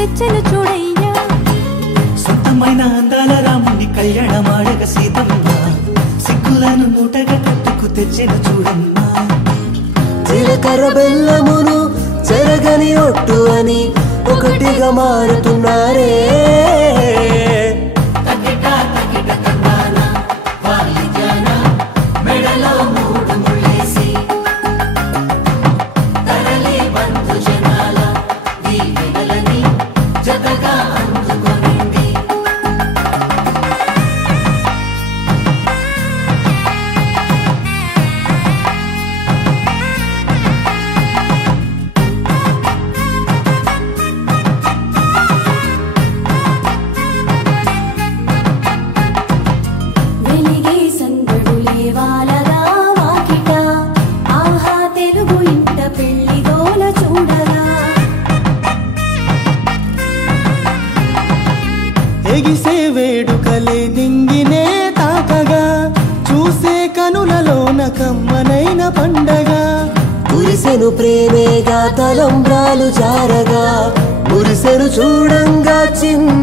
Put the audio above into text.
తెచ్చను చూడయ్యా సొంతమైన అందాల రాముని కళ్యాణమాడగ సీతమ్మ సిగ్గులను మూటగా కట్టుకు తెచ్చను చూడమ్మా జీలకర్ర బెల్లమును చెరగని ఒట్టు అని ఒకటిగా మారుతున్నారే ఎగిసే వేడుకలే నింగినే తాకగా చూసే కనులలోన కమ్మనైన పండగ కురిసెను ప్రేమేగా తలంబ్రాలు జారగా మురిసెను చూడంగా చిన్న